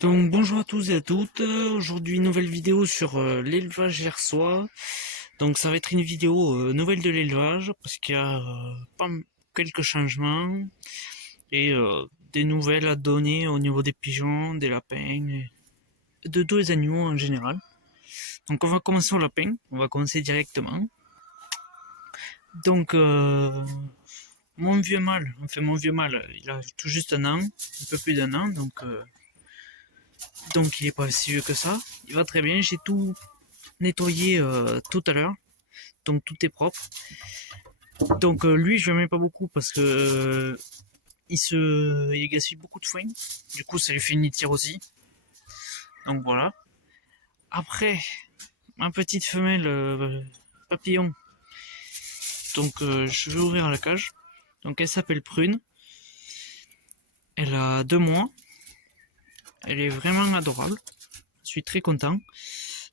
Donc bonjour à tous et à toutes, aujourd'hui nouvelle vidéo sur l'élevage gersois. Donc ça va être une vidéo nouvelle de l'élevage parce qu'il y a quelques changements et des nouvelles à donner au niveau des pigeons, des lapins et de tous les animaux en général. Donc on va commencer au lapin, on va commencer directement. Donc mon vieux mâle, il a tout juste un an, un peu plus d'un an, donc il est pas si vieux que ça. Il va très bien, j'ai tout nettoyé tout à l'heure, donc tout est propre. Donc lui je le mets pas beaucoup parce que il gaspille beaucoup de foin, du coup ça lui fait une litière aussi, donc voilà. Après ma petite femelle papillon, donc je vais ouvrir la cage, donc elle s'appelle Prune, elle a 2 mois, elle est vraiment adorable, je suis très content.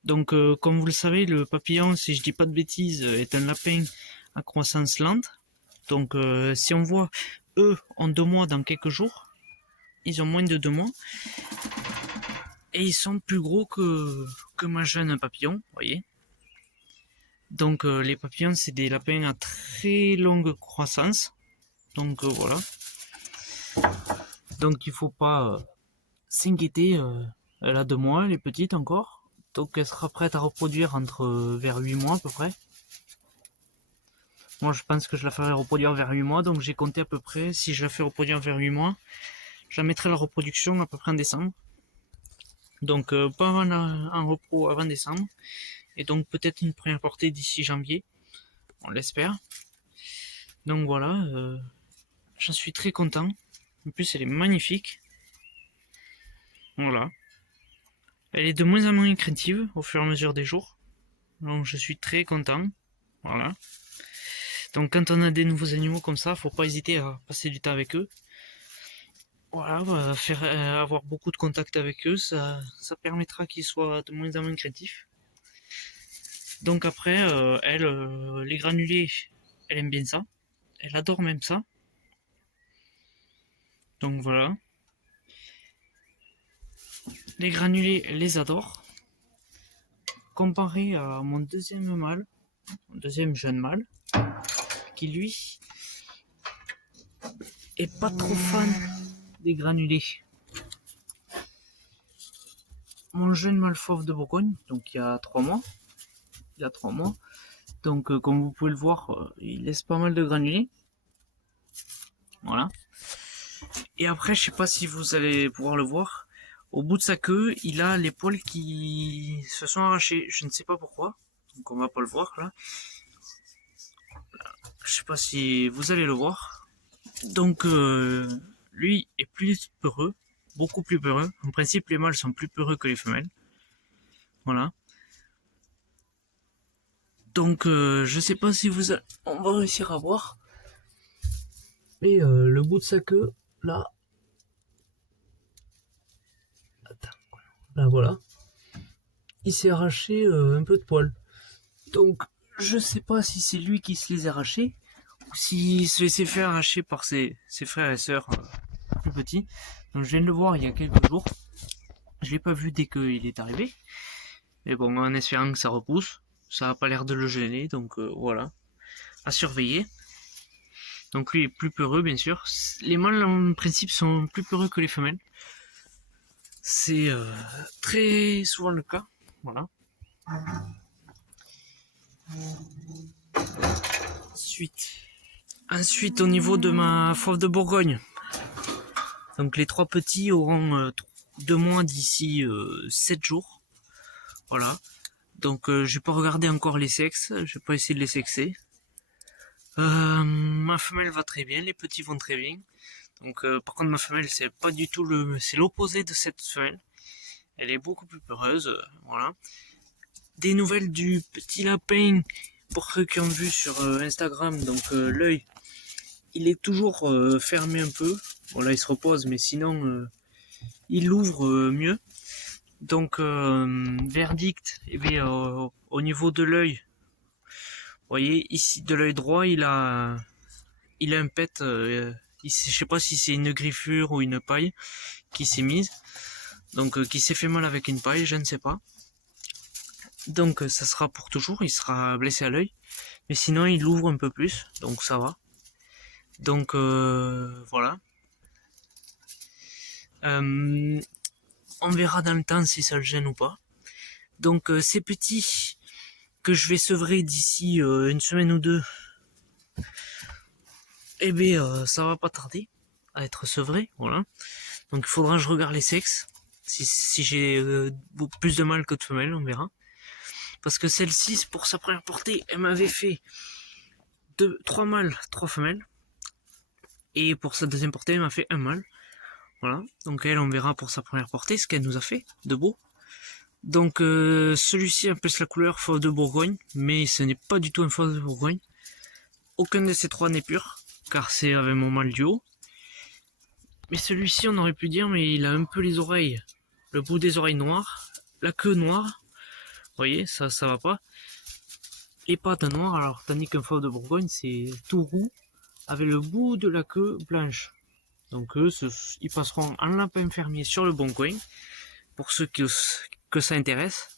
Donc comme vous le savez, le papillon, si je dis pas de bêtises, est un lapin à croissance lente. Donc si on voit eux en 2 mois dans quelques jours, ils ont moins de 2 mois et ils sont plus gros que ma jeune papillon, vous voyez. Donc les papillons c'est des lapins à très longue croissance. Donc voilà. Donc il faut pas s'inquiéter. Elle a 2 mois, elle est petite encore. Donc elle sera prête à reproduire entre vers 8 mois à peu près. Moi je pense que je la ferai reproduire vers 8 mois, donc j'ai compté à peu près, si je la fais reproduire vers 8 mois, je la mettrai à la reproduction à peu près en décembre. Donc pas avant un repos avant décembre. Et donc peut-être une première portée d'ici janvier. On l'espère. Donc voilà, j'en suis très content. En plus elle est magnifique. Voilà. Elle est de moins en moins craintive au fur et à mesure des jours. Donc je suis très content. Voilà. Donc quand on a des nouveaux animaux comme ça, faut pas hésiter à passer du temps avec eux. Voilà, faire avoir beaucoup de contact avec eux, ça permettra qu'ils soient de moins en moins craintifs. Donc après, elle, les granulés, elle aime bien ça. Elle adore même ça. Donc voilà. Les granulés, elle les adore. Comparé à mon deuxième mâle, mon deuxième jeune mâle, qui lui est pas trop fan des granulés. Mon jeune mâle fauve de Bourgogne, donc il y a 3 mois, donc comme vous pouvez le voir, il laisse pas mal de granulés. Voilà. Et après, je sais pas si vous allez pouvoir le voir, au bout de sa queue, il a les poils qui se sont arrachés. Je ne sais pas pourquoi, donc on va pas le voir là. Je sais pas si vous allez le voir. Donc lui est plus peureux, beaucoup plus peureux. En principe, les mâles sont plus peureux que les femelles. Voilà. Donc je sais pas si on va réussir à voir. Mais le bout de sa queue, là, là voilà, il s'est arraché un peu de poils. Donc je sais pas si c'est lui qui se les a arrachés ou s'il se laissait faire arracher par ses frères et sœurs plus petits. Donc je viens de le voir il y a quelques jours. Je l'ai pas vu dès qu'il est arrivé. Mais bon, en espérant que ça repousse. Ça a pas l'air de le gêner, donc voilà. À surveiller. Donc lui est plus peureux, bien sûr. Les mâles, en principe, sont plus peureux que les femelles. C'est très souvent le cas. Voilà. Ensuite, au niveau de ma fauve de Bourgogne. Donc les 3 petits auront 2 mois d'ici 7 jours. Voilà. Donc je vais pas regarder encore les sexes. Je vais pas essayer de les sexer. Ma femelle va très bien, les petits vont très bien. Donc par contre ma femelle c'est pas du tout c'est l'opposé de cette femelle. Elle est beaucoup plus peureuse, voilà. Des nouvelles du petit lapin pour ceux qui ont vu sur Instagram. Donc l'œil, il est toujours fermé un peu. Bon là il se repose, mais sinon il l'ouvre mieux. Donc verdict, eh bien, au niveau de l'œil, vous voyez ici de l'œil droit il a un pet. Je sais pas si c'est une griffure ou une paille qui s'est mise. Donc qui s'est fait mal avec une paille, je ne sais pas. Donc ça sera pour toujours, il sera blessé à l'œil. Mais sinon il ouvre un peu plus, donc ça va. Donc voilà. On verra dans le temps si ça le gêne ou pas. Donc ces petits que je vais sevrer d'ici une semaine ou deux, eh bien ça va pas tarder à être sevré, voilà. Donc il faudra que je regarde les sexes, si j'ai plus de mâles que de femelles, on verra. Parce que celle-ci, pour sa première portée, elle m'avait fait 3 mâles, 3 femelles. Et pour sa deuxième portée, elle m'a fait un mâle. Voilà, donc elle, on verra pour sa première portée ce qu'elle nous a fait de beau. Donc celui-ci a plus la couleur fauve de Bourgogne, mais ce n'est pas du tout un fauve de Bourgogne. Aucun de ces trois n'est pur, car c'est avec mon mâle du haut. Mais celui-ci, on aurait pu dire, mais il a un peu les oreilles, le bout des oreilles noires, la queue noire. Vous voyez, ça va pas. Les pattes noires, alors tandis qu'un fauve de Bourgogne, c'est tout roux, avec le bout de la queue blanche. Donc eux, ils passeront en lapin fermier sur le bon coin, pour ceux que ça intéresse.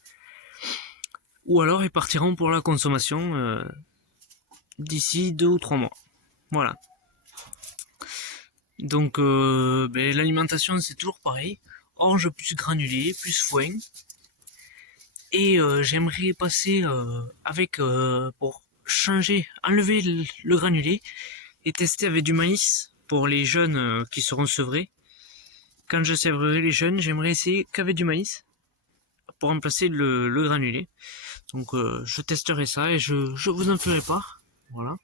Ou alors ils partiront pour la consommation d'ici 2 ou 3 mois. Voilà. Donc l'alimentation c'est toujours pareil. Orge plus granulé, plus foin. Et j'aimerais passer pour changer, enlever le granulé et tester avec du maïs pour les jeunes qui seront sevrés. Quand je sèvrerai les jeunes, j'aimerais essayer qu'avec du maïs pour remplacer le granulé. Donc je testerai ça et je vous en ferai part. Voilà.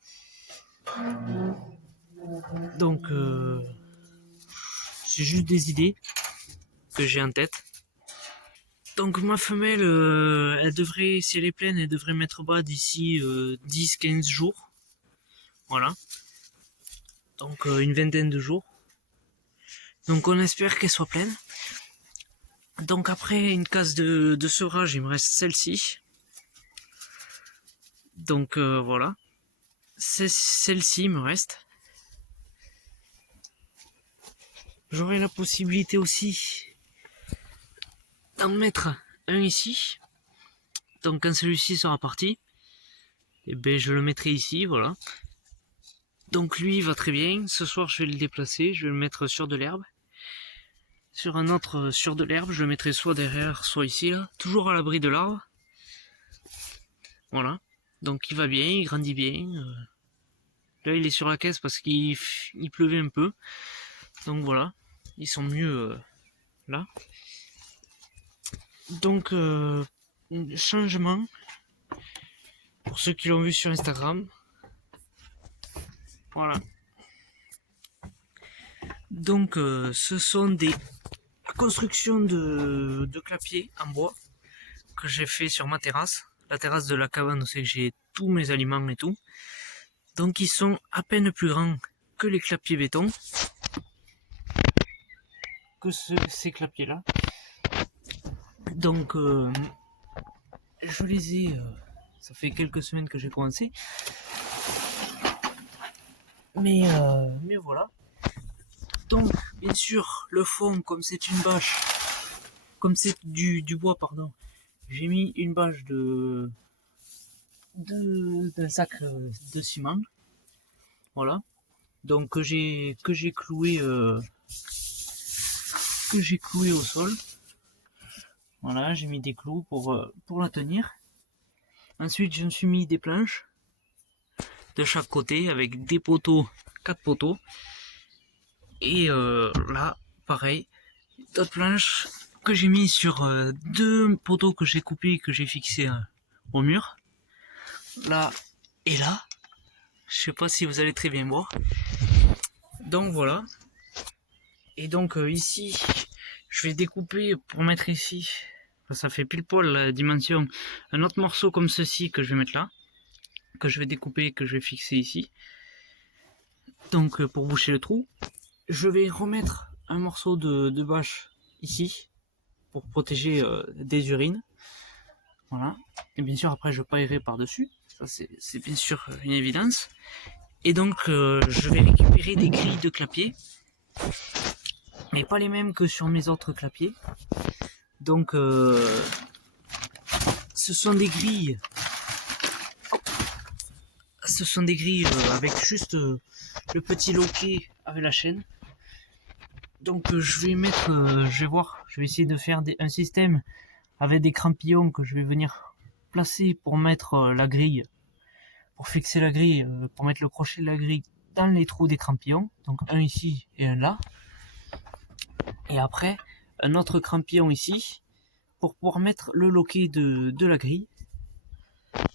Donc c'est juste des idées que j'ai en tête. Donc ma femelle, elle devrait, si elle est pleine, elle devrait mettre bas d'ici 10-15 jours. Voilà. Donc une vingtaine de jours. Donc on espère qu'elle soit pleine. Donc après une case de sevrage, il me reste celle-ci. Donc voilà. Celle-ci me reste. J'aurai la possibilité aussi d'en mettre un ici. Donc quand celui-ci sera parti, et ben je le mettrai ici, voilà. Donc lui il va très bien. Ce soir je vais le déplacer, je vais le mettre sur de l'herbe. Sur un autre sur de l'herbe, je le mettrai soit derrière, soit ici là, toujours à l'abri de l'arbre. Voilà. Donc il va bien, il grandit bien. Là il est sur la caisse parce qu'il pleuvait un peu. Donc voilà, ils sont mieux là. Donc changement pour ceux qui l'ont vu sur Instagram. Voilà. Donc ce sont des constructions de clapiers en bois que j'ai fait sur ma terrasse. La terrasse de la cabane où c'est que j'ai tous mes aliments et tout. Donc ils sont à peine plus grands que les clapiers béton. Que ces clapiers là. Donc je les ai... ça fait quelques semaines que j'ai commencé. Mais voilà. Donc bien sûr le fond, comme c'est une bâche, comme c'est du bois pardon, j'ai mis une bâche d'un sac de ciment. Voilà. Donc que j'ai cloué au sol. Voilà, j'ai mis des clous pour la tenir. Ensuite, je me suis mis des planches de chaque côté avec des poteaux, 4 poteaux. Et là, pareil, d'autres planches que j'ai mis sur 2 poteaux que j'ai coupés, que j'ai fixés au mur. Là et là. Je sais pas si vous allez très bien voir. Donc voilà. Et donc ici, je vais découper pour mettre ici. Ça fait pile poil la dimension. Un autre morceau comme ceci que je vais mettre là. Que je vais découper, que je vais fixer ici. Donc pour boucher le trou. Je vais remettre un morceau de bâche ici. Pour protéger des urines. Voilà. Et bien sûr après je paillerai par dessus. Ça c'est bien sûr une évidence. Et donc je vais récupérer des grilles de clapier. mais pas les mêmes que sur mes autres clapiers. Donc ce sont des grilles. Ce sont des grilles avec juste le petit loquet avec la chaîne. Donc je vais mettre, je vais voir, je vais essayer de faire un système avec des crampillons que je vais venir placer pour mettre la grille, pour fixer la grille, pour mettre le crochet de la grille dans les trous des crampillons. Donc un ici et un là. Et après un autre crampillon ici pour pouvoir mettre le loquet de la grille.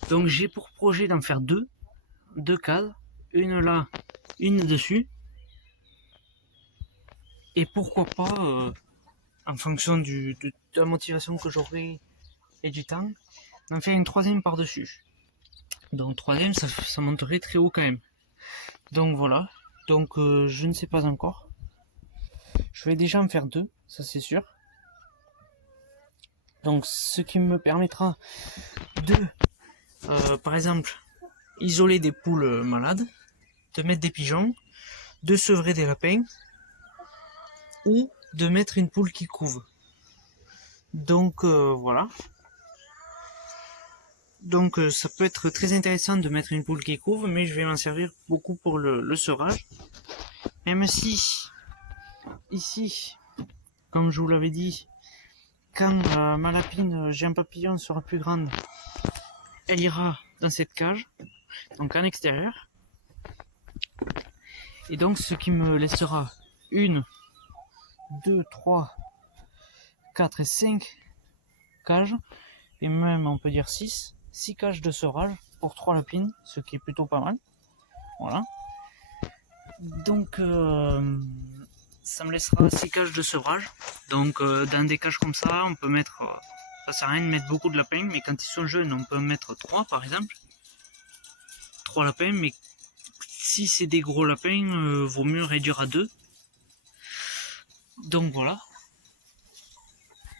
Donc j'ai pour projet d'en faire deux cases, une là, une dessus. Et pourquoi pas, en fonction de la motivation que j'aurai et du temps, d'en faire une troisième par-dessus. Donc troisième, ça monterait très haut quand même. Donc voilà, donc je ne sais pas encore. Je vais déjà en faire deux, ça c'est sûr. Donc ce qui me permettra de, par exemple, isoler des poules malades, de mettre des pigeons, de sevrer des lapins, ou de mettre une poule qui couve. Donc voilà. Donc ça peut être très intéressant de mettre une poule qui couve, mais je vais m'en servir beaucoup pour le sevrage. Même si, ici, comme je vous l'avais dit, quand ma lapine Géant Papillon sera plus grande, elle ira dans cette cage, donc en extérieur. Et donc ce qui me laissera 1, 2, 3, 4 et 5 cages, et même on peut dire 6 cages de sevrage pour 3 lapines, ce qui est plutôt pas mal. Voilà. Donc ça me laissera 6 cages de sevrage. Donc dans des cages comme ça, on peut mettre, ça sert à rien de mettre beaucoup de lapins, mais quand ils sont jeunes, on peut mettre 3 par exemple. 3 lapins, mais si c'est des gros lapins, vaut mieux réduire à 2. Donc voilà.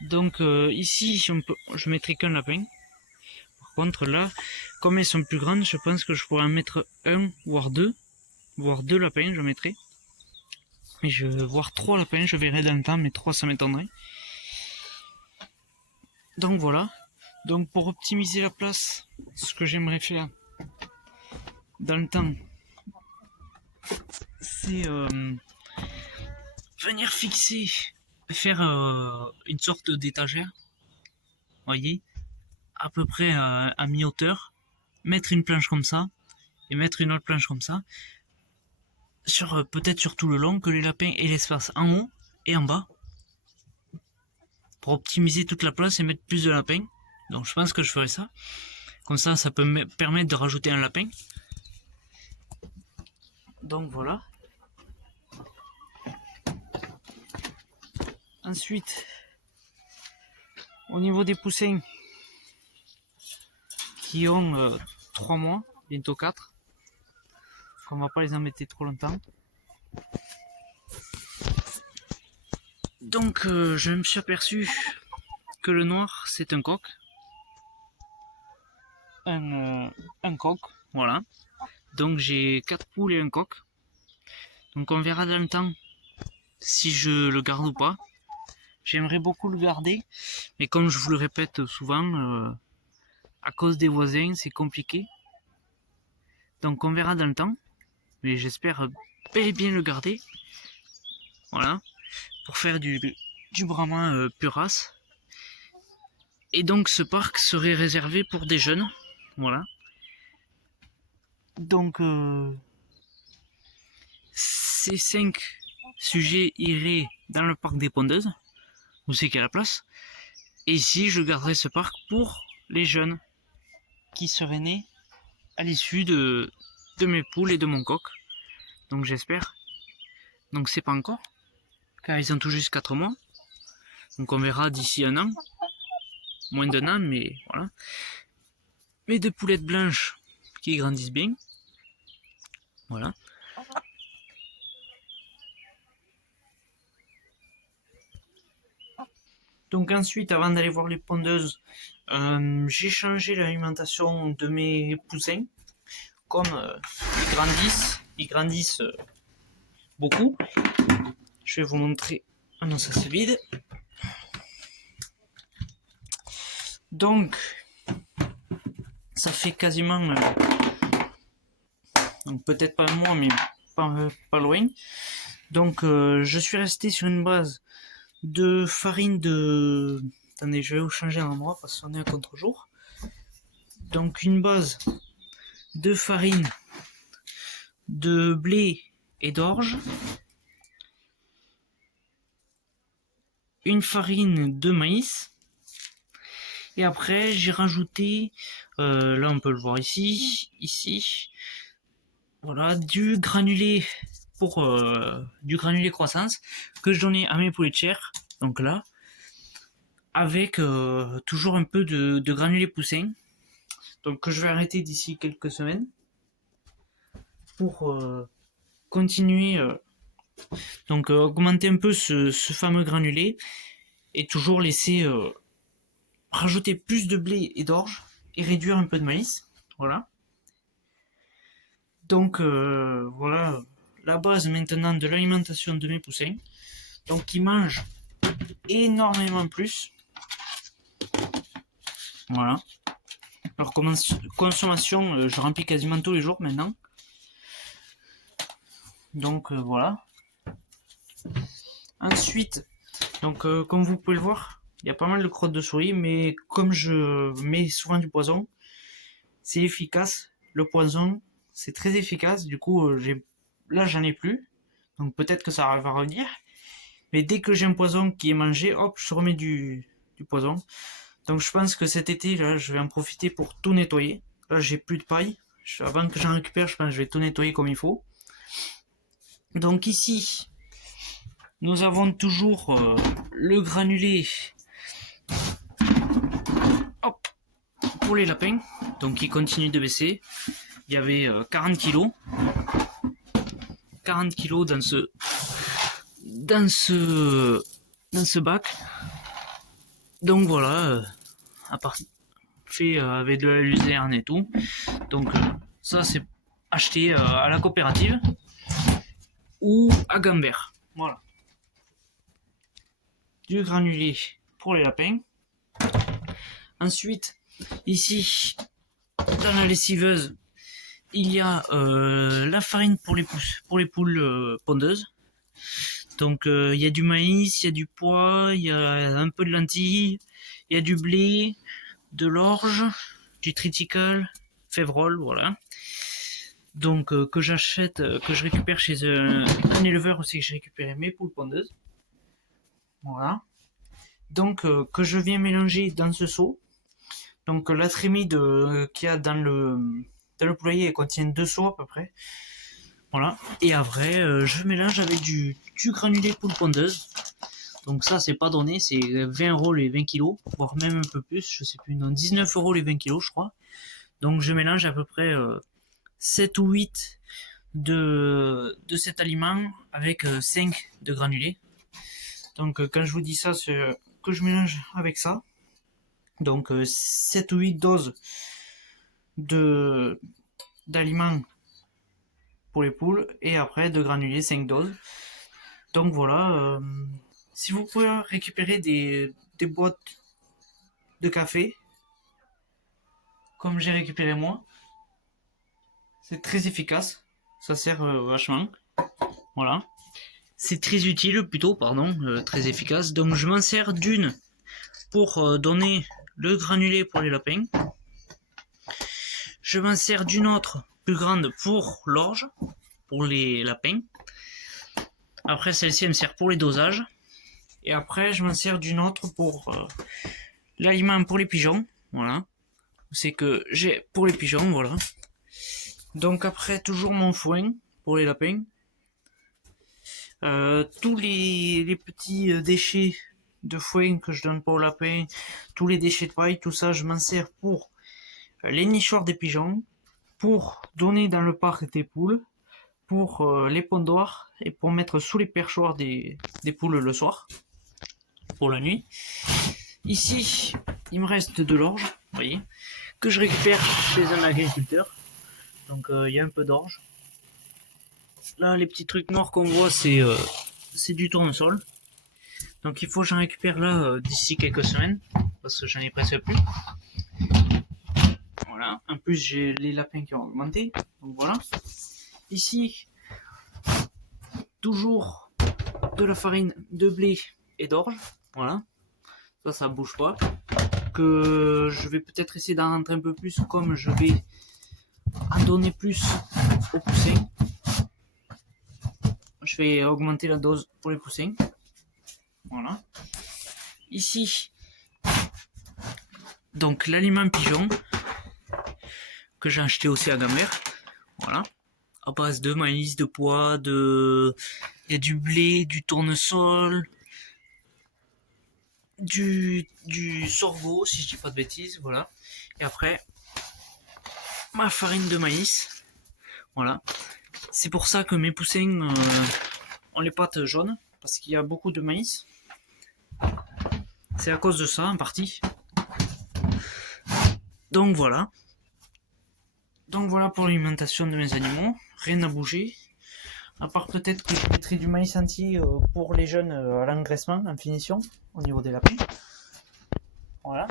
Donc ici, je mettrai qu'un lapin. Par contre là, comme elles sont plus grandes, je pense que je pourrais en mettre un, voire deux lapins, je mettrai. Mais voire 3 lapins, je verrai dans le temps, mais 3 ça m'étonnerait. Donc voilà. Donc pour optimiser la place, ce que j'aimerais faire dans le temps, c'est venir fixer, faire une sorte d'étagère, voyez, à peu près à mi-hauteur, mettre une planche comme ça, et mettre une autre planche comme ça, peut-être sur tout le long, que les lapins aient l'espace en haut et en bas, pour optimiser toute la place et mettre plus de lapins. Donc je pense que je ferai ça. Comme ça, ça peut me permettre de rajouter un lapin. Donc voilà. Ensuite, au niveau des poussins qui ont 3 mois, bientôt 4, qu'on va pas les embêter trop longtemps. Donc je me suis aperçu que le noir c'est un coq. Un coq, voilà. Donc j'ai 4 poules et un coq. Donc on verra dans le temps si je le garde ou pas. J'aimerais beaucoup le garder, mais comme je vous le répète souvent, à cause des voisins, c'est compliqué. Donc on verra dans le temps, mais j'espère bel et bien le garder. Voilà, pour faire du brahma pure race. Et donc ce parc serait réservé pour des jeunes, voilà. Donc ces 5 sujets iraient dans le parc des pondeuses, où c'est qu'il y a la place. Et ici je garderai ce parc pour les jeunes qui seraient nés à l'issue de mes poules et de mon coq. Donc j'espère. Donc c'est pas encore, car ils ont tout juste 4 mois. Donc on verra d'ici un an. Moins d'un an, mais voilà. Mes 2 poulettes blanches qui grandissent bien. Voilà. Donc ensuite, avant d'aller voir les pondeuses, j'ai changé l'alimentation de mes poussins. Comme ils grandissent beaucoup. Je vais vous montrer Ah non, ça c'est vide. Donc, ça fait quasiment, donc peut-être pas un mois, mais pas loin. Donc, je suis resté sur une base de farine de... Attendez, je vais vous changer d'endroit parce qu'on est à contre-jour. Donc, une base de farine de blé et d'orge. Une farine de maïs. Et après, j'ai rajouté, là on peut le voir ici, voilà, du granulé du granulé croissance que je donnais à mes poulets de chair. Donc là, avec toujours un peu de granulé poussin. Donc que je vais arrêter d'ici quelques semaines pour continuer, donc augmenter un peu ce fameux granulé et toujours laisser rajouter plus de blé et d'orge et réduire un peu de maïs. Voilà. Donc voilà la base maintenant de l'alimentation de mes poussins. Donc ils mangent énormément plus. Voilà. Leur consommation, je remplis quasiment tous les jours maintenant. Donc voilà. Ensuite, donc comme vous pouvez le voir, il y a pas mal de crottes de souris, mais comme je mets souvent du poison, c'est efficace. Le poison, c'est très efficace. Du coup, là j'en ai plus. Donc peut-être que ça va revenir. Mais dès que j'ai un poison qui est mangé, hop, je remets du poison. Donc je pense que cet été, là, je vais en profiter pour tout nettoyer. Là, j'ai plus de paille. Avant que j'en récupère, je pense que je vais tout nettoyer comme il faut. Donc ici, nous avons toujours le granulé, hop, pour les lapins. Donc il continue de baisser. Il y avait 40 kilos. 40 kilos dans ce bac. Donc voilà, à part fait avec de la luzerne et tout. Donc ça c'est acheté à la coopérative ou à Gambert. Voilà. Du granulé pour les lapins. Ensuite, ici, dans la lessiveuse, il y a la farine pour les poules pondeuses. Donc il y a du maïs, il y a du pois, il y a un peu de lentilles, il y a du blé, de l'orge, du triticale, févrole, voilà. Donc que j'achète, que je récupère chez un éleveur aussi que j'ai récupéré mes poules pondeuses. Voilà. Donc que je viens mélanger dans ce seau. Donc la trémide qu'il y a dans le poulailler contient 2 seaux à peu près. Voilà. Et après je mélange avec du granulé poule pondeuse. Donc ça c'est pas donné, c'est 20 € les 20 kg, voire même un peu plus, je sais plus, non, 19 € les 20 kg je crois. Donc je mélange à peu près 7 ou 8 de cet aliment avec 5 de granulés. Donc quand je vous dis ça, c'est que je mélange avec ça. Donc 7 ou 8 doses d'aliments pour les poules et après de granulés 5 doses. Donc voilà, si vous pouvez récupérer des boîtes de café, comme j'ai récupéré moi, c'est très efficace, ça sert vachement. Voilà. C'est très utile, plutôt, pardon, très efficace. Donc je m'en sers d'une pour donner le granulé pour les lapins. Je m'en sers d'une autre plus grande pour l'orge, pour les lapins. Après celle-ci elle me sert pour les dosages. Et après je m'en sers d'une autre pour l'aliment pour les pigeons. Voilà. C'est que j'ai pour les pigeons, voilà. Donc après toujours mon foin pour les lapins. Tous les petits déchets de foin que je donne pour le lapin, tous les déchets de paille, tout ça je m'en sers pour les nichoirs des pigeons, pour donner dans le parc des poules, pour les pondoirs et pour mettre sous les perchoirs des poules le soir, pour la nuit. Ici, il me reste de l'orge, vous voyez, que je récupère chez un agriculteur. Donc il y a un peu d'orge. Là, les petits trucs noirs qu'on voit, c'est du tournesol. Donc il faut que j'en récupère là d'ici quelques semaines, parce que j'en ai presque plus. Voilà, en plus j'ai les lapins qui ont augmenté, donc voilà. Ici, toujours de la farine de blé et d'orge, voilà. Ça bouge pas. Que je vais peut-être essayer d'en rentrer un peu plus, comme je vais en donner plus aux poussins. Je vais augmenter la dose pour les poussins. Voilà. Ici, donc l'aliment pigeon que j'ai acheté aussi à Gamère. Voilà. À base de maïs, de pois, il y a du blé, du tournesol, du sorgho, si je dis pas de bêtises, voilà. Et après, ma farine de maïs. Voilà. C'est pour ça que mes poussins ont les pattes jaunes, parce qu'il y a beaucoup de maïs. C'est à cause de ça, en partie. Donc voilà. Donc voilà pour l'alimentation de mes animaux. Rien n'a bougé. À part peut-être que je mettrai du maïs entier pour les jeunes à l'engraissement, en finition, au niveau des lapins. Voilà.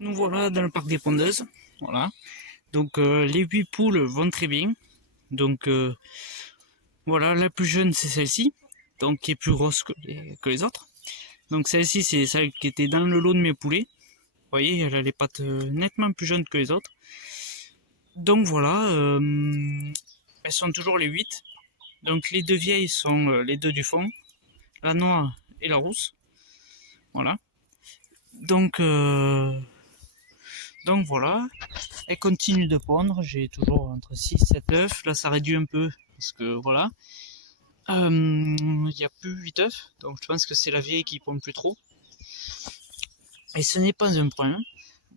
Nous voilà dans le parc des pondeuses. Voilà. Donc les 8 poules vont très bien. Donc voilà, la plus jeune c'est celle-ci. Donc qui est plus grosse que les autres. Donc celle-ci c'est celle qui était dans le lot de mes poulets. Vous voyez, elle a les pattes nettement plus jeunes que les autres. Donc voilà, elles sont toujours les 8. Donc les deux vieilles sont les deux du fond, la noire et la rousse. Voilà. Donc voilà, elles continuent de pondre. J'ai toujours entre 6 et 7 œufs. Là ça réduit un peu parce que voilà. Il n'y a plus 8 œufs, donc je pense que c'est la vieille qui pond plus trop. Et ce n'est pas un problème.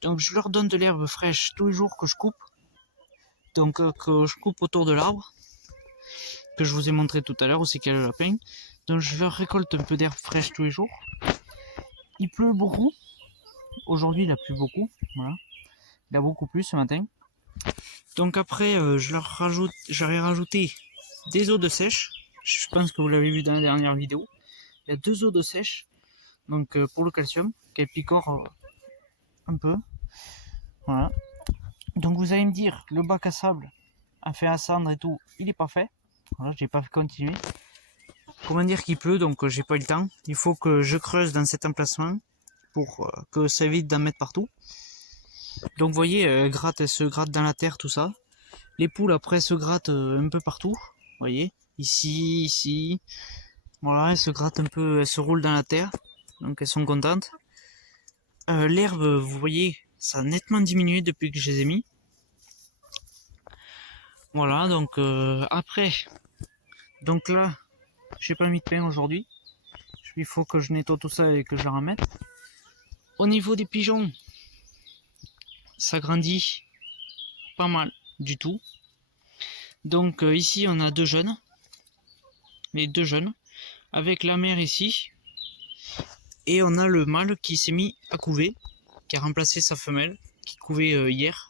Donc je leur donne de l'herbe fraîche tous les jours que je coupe. Donc que je coupe autour de l'arbre. Que je vous ai montré tout à l'heure où c'est qu'il y a le lapin. Donc je leur récolte un peu d'herbe fraîche tous les jours. Il pleut beaucoup. Aujourd'hui il a plu beaucoup. Voilà. Il a beaucoup plu ce matin. Donc après j'aurais rajouté des eaux de sèche. Je pense que vous l'avez vu dans la dernière vidéo. Il y a 2 eaux de sèche. Donc pour le calcium, qu'elle picore un peu. Voilà. Donc vous allez me dire, le bac à sable a fait à cendre et tout, il est pas fait. Voilà, j'ai pas continué. Comment dire qu'il pleut, donc j'ai pas eu le temps. Il faut que je creuse dans cet emplacement pour que ça évite d'en mettre partout. Donc vous voyez, elle se gratte dans la terre, tout ça. Les poules après se grattent un peu partout. Vous voyez, ici, ici. Voilà, elles se grattent un peu, elles se roulent dans la terre. Donc elles sont contentes. L'herbe, vous voyez, ça a nettement diminué depuis que je les ai mis. Voilà, donc après, donc là, j'ai pas mis de pain aujourd'hui. Il faut que je nettoie tout ça et que je la remette. Au niveau des pigeons, ça grandit pas mal du tout. Donc ici, on a 2 jeunes. Les 2 jeunes. Avec la mère ici. Et on a le mâle qui s'est mis à couver. Qui a remplacé sa femelle. Qui couvait hier.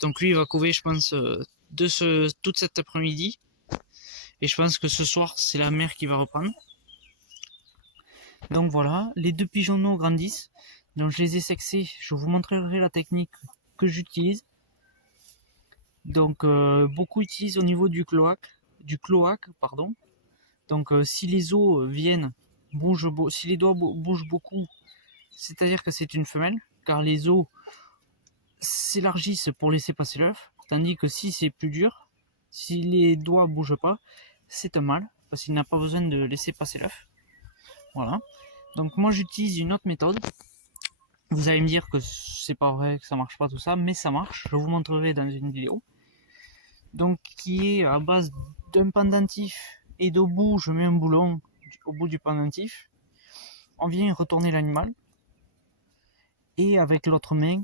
Donc lui, il va couver, je pense, toute cet après-midi. Et je pense que ce soir, c'est la mère qui va reprendre. Donc voilà, les 2 pigeonneaux grandissent. Donc je les ai sexés. Je vous montrerai la technique que j'utilise. Donc beaucoup utilisent au niveau du cloaque, pardon. Donc si les os viennent, si les doigts bougent beaucoup, c'est-à-dire que c'est une femelle, car les os s'élargissent pour laisser passer l'œuf. Tandis que si c'est plus dur, si les doigts bougent pas, c'est un mâle, parce qu'il n'a pas besoin de laisser passer l'œuf. Voilà. Donc moi j'utilise une autre méthode. Vous allez me dire que c'est pas vrai, que ça marche pas tout ça, mais ça marche. Je vous montrerai dans une vidéo. Donc qui est à base d'un pendentif et d'au bout je mets un boulon au bout du pendentif. On vient retourner l'animal et avec l'autre main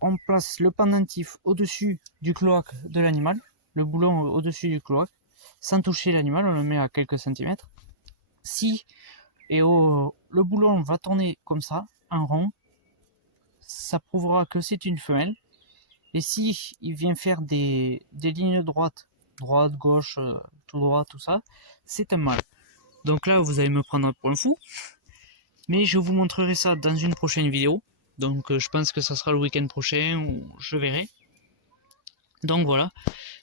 on place le pendentif au-dessus du cloaque de l'animal, le boulon au-dessus du cloaque, sans toucher l'animal, on le met à quelques centimètres. Si le boulon va tourner comme ça, en rond, ça prouvera que c'est une femelle. Et si il vient faire des lignes droites droite, gauche, tout droit, tout ça, c'est un mâle. Donc là, vous allez me prendre pour un fou, mais je vous montrerai ça dans une prochaine vidéo. Donc je pense que ça sera le week-end prochain, ou je verrai. Donc voilà.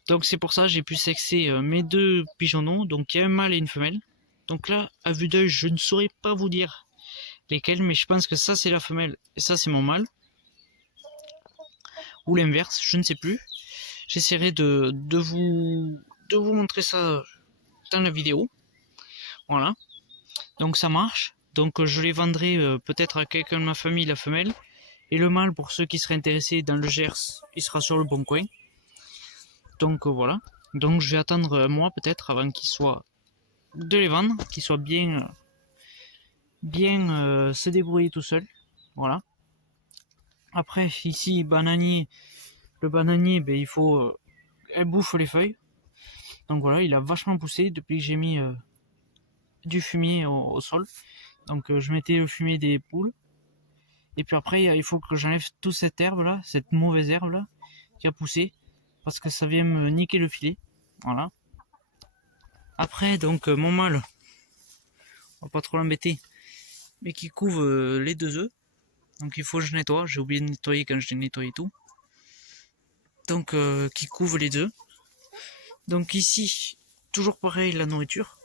Donc c'est pour ça que j'ai pu sexer mes deux pigeons. Donc il y a un mâle et une femelle. Donc là, à vue d'œil, je ne saurais pas vous dire lesquels, mais je pense que ça c'est la femelle et ça c'est mon mâle. Ou l'inverse, je ne sais plus. J'essaierai de vous montrer ça dans la vidéo. Voilà. Donc ça marche. Donc je les vendrai peut-être à quelqu'un de ma famille, la femelle. Et le mâle, pour ceux qui seraient intéressés dans le Gers, il sera sur le bon coin. Donc voilà. Donc je vais attendre un mois peut-être avant qu'il soit de les vendre, qu'ils soient bien se débrouiller tout seul. Voilà. Après ici bananier, le bananier, ben, il faut elle bouffe les feuilles. Donc voilà, il a vachement poussé depuis que j'ai mis du fumier au sol. Donc je mettais le fumier des poules. Et puis après, il faut que j'enlève toute cette herbe là, cette mauvaise herbe là, qui a poussé, parce que ça vient me niquer le filet. Voilà. Après, donc mon mâle, on va pas trop l'embêter, mais qui couvre les deux œufs. Donc il faut que je nettoie, j'ai oublié de nettoyer quand j'ai nettoyé tout. Donc qui couvre les œufs. Donc ici, toujours pareil, la nourriture.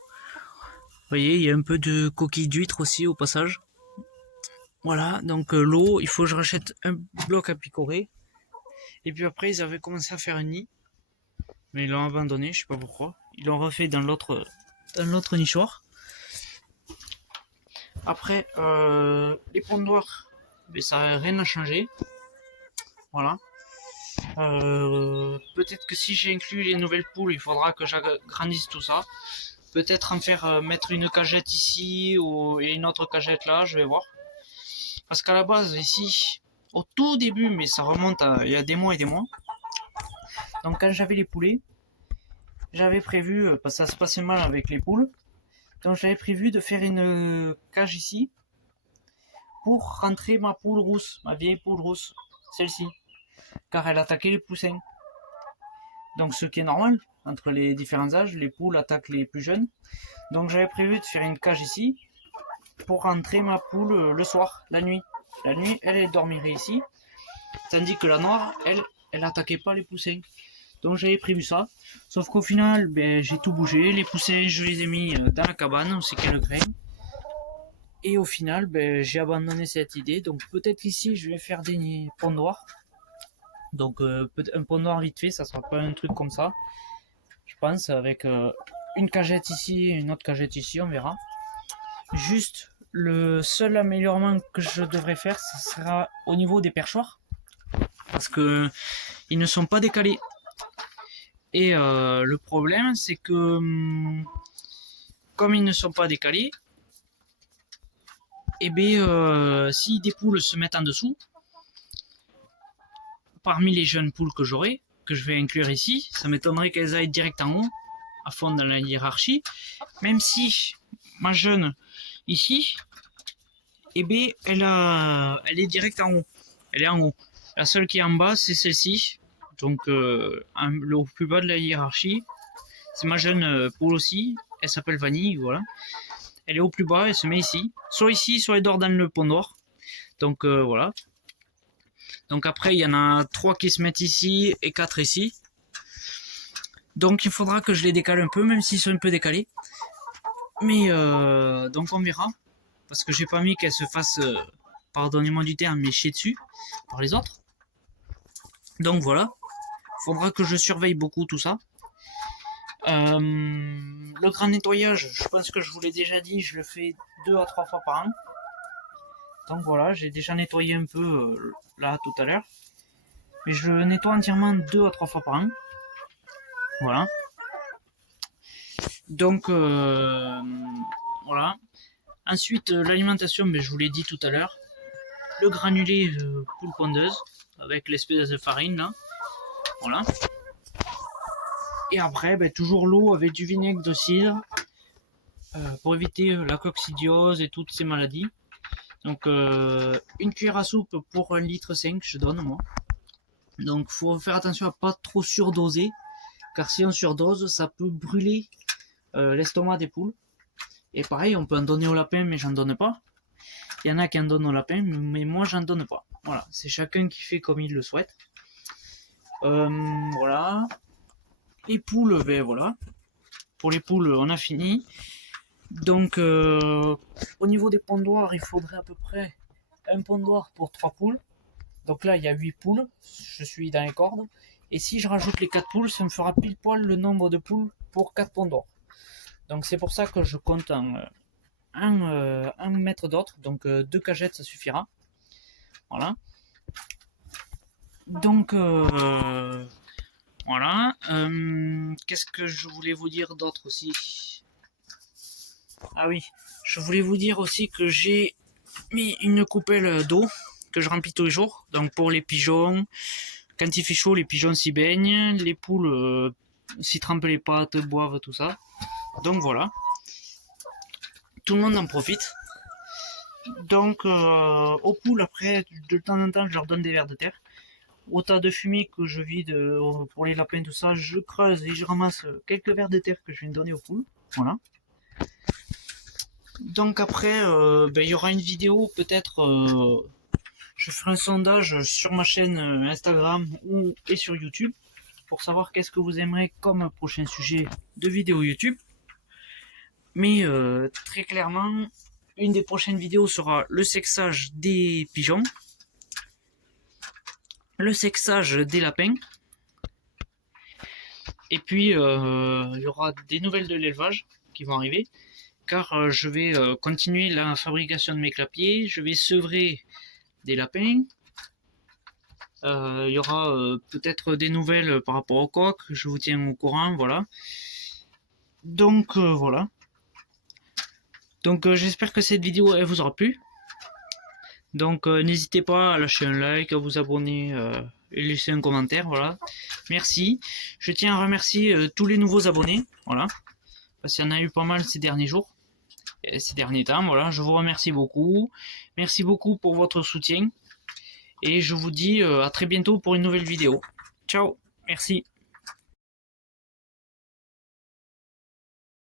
Vous voyez, il y a un peu de coquilles d'huître aussi au passage. Voilà, donc l'eau, il faut que je rachète un bloc à picorer. Et puis après, ils avaient commencé à faire un nid. Mais ils l'ont abandonné, je sais pas pourquoi. Ils l'ont refait dans l'autre nichoir. Après, les pondoirs, mais ça n'a rien à changer. Voilà. Peut-être que si j'ai inclus les nouvelles poules, il faudra que j'agrandisse tout ça. Peut-être en faire mettre une cagette ici et une autre cagette là, je vais voir. Parce qu'à la base, ici, au tout début, mais ça remonte à il y a des mois et des mois. Donc quand j'avais les poulets, j'avais prévu, parce que ça se passait mal avec les poules, donc j'avais prévu de faire une cage ici pour rentrer ma poule rousse, ma vieille poule rousse, celle-ci, car elle attaquait les poussins. Donc ce qui est normal, entre les différents âges, les poules attaquent les plus jeunes. Donc j'avais prévu de faire une cage ici pour rentrer ma poule le soir, la nuit. La nuit, elle dormirait ici, tandis que la noire, elle attaquait pas les poussins. Donc j'avais prévu ça, sauf qu'au final, ben, j'ai tout bougé. Les poussins, je les ai mis dans la cabane, c'est qu'elle graine. Et au final, ben, j'ai abandonné cette idée. Donc peut-être ici, je vais faire des pondoirs. Donc un pondoir vite fait, ça sera pas un truc comme ça. Je pense, avec une cagette ici et une autre cagette ici, on verra. Juste, le seul améliorement que je devrais faire, ce sera au niveau des perchoirs. Parce que ils ne sont pas décalés. Et le problème, c'est que comme ils ne sont pas décalés, et bien si des poules se mettent en dessous, parmi les jeunes poules que j'aurai, que je vais inclure ici, ça m'étonnerait qu'elles aillent direct en haut, à fond dans la hiérarchie, même si ma jeune ici, et bien elle est direct en haut, elle est en haut. La seule qui est en bas, c'est celle-ci, donc au plus bas de la hiérarchie, c'est ma jeune poule aussi, elle s'appelle Vanille, voilà. Elle est au plus bas, elle se met ici, soit elle dort dans le pondoir, donc voilà. Donc après, il y en a 3 qui se mettent ici et 4 ici. Donc il faudra que je les décale un peu, même s'ils sont un peu décalés. Mais donc on verra. Parce que j'ai pas mis qu'elles se fassent, pardonnez-moi du terme, mais chier dessus par les autres. Donc voilà. Il faudra que je surveille beaucoup tout ça. Le grand nettoyage, je pense que je vous l'ai déjà dit, je le fais 2 à 3 fois par an. Donc voilà, j'ai déjà nettoyé un peu là tout à l'heure. Mais je le nettoie entièrement 2 à 3 fois par an. Voilà. Donc voilà. Ensuite, l'alimentation, je vous l'ai dit tout à l'heure. Le granulé poule pondeuse avec l'espèce de farine là. Voilà. Et après, toujours l'eau avec du vinaigre de cidre pour éviter la coccidiose et toutes ces maladies. Donc une cuillère à soupe pour 1,5 litre je donne moi. Donc faut faire attention à pas trop surdoser, car si on surdose, ça peut brûler l'estomac des poules. Et pareil, on peut en donner au lapin, mais j'en donne pas. Il y en a qui en donnent au lapin, mais moi j'en donne pas. Voilà, c'est chacun qui fait comme il le souhaite. Voilà. Les poules, ben voilà. Pour les poules, on a fini. Donc, au niveau des pondoirs, il faudrait à peu près un pondoir pour 3 poules. Donc là, il y a 8 poules. Je suis dans les cordes. Et si je rajoute les 4 poules, ça me fera pile poil le nombre de poules pour 4 pondoirs. Donc c'est pour ça que je compte un mètre d'autre. Donc 2 cagettes, ça suffira. Voilà. Donc voilà. Qu'est-ce que je voulais vous dire d'autre aussi? Ah oui, je voulais vous dire aussi que j'ai mis une coupelle d'eau que je remplis tous les jours. Donc pour les pigeons, quand il fait chaud, les pigeons s'y baignent, les poules s'y trempent les pattes, boivent, tout ça. Donc voilà. Tout le monde en profite. Donc aux poules, après, de temps en temps, je leur donne des vers de terre. Au tas de fumier que je vide pour les lapins, tout ça, je creuse et je ramasse quelques vers de terre que je viens de donner aux poules. Voilà. Donc après, il y aura une vidéo, peut-être, je ferai un sondage sur ma chaîne Instagram et sur YouTube pour savoir qu'est-ce que vous aimerez comme prochain sujet de vidéo YouTube. Mais très clairement, une des prochaines vidéos sera le sexage des pigeons, le sexage des lapins, et puis il y aura des nouvelles de l'élevage qui vont arriver, car je vais continuer la fabrication de mes clapiers, je vais sevrer des lapins, il y aura peut-être des nouvelles par rapport au coq, je vous tiens au courant, voilà. Donc voilà. Donc j'espère que cette vidéo elle vous aura plu. Donc n'hésitez pas à lâcher un like, à vous abonner et laisser un commentaire, voilà. Merci. Je tiens à remercier tous les nouveaux abonnés, voilà. Parce qu'il y en a eu pas mal ces derniers jours, et ces derniers temps, voilà. Je vous remercie beaucoup. Merci beaucoup pour votre soutien. Et je vous dis à très bientôt pour une nouvelle vidéo. Ciao, merci.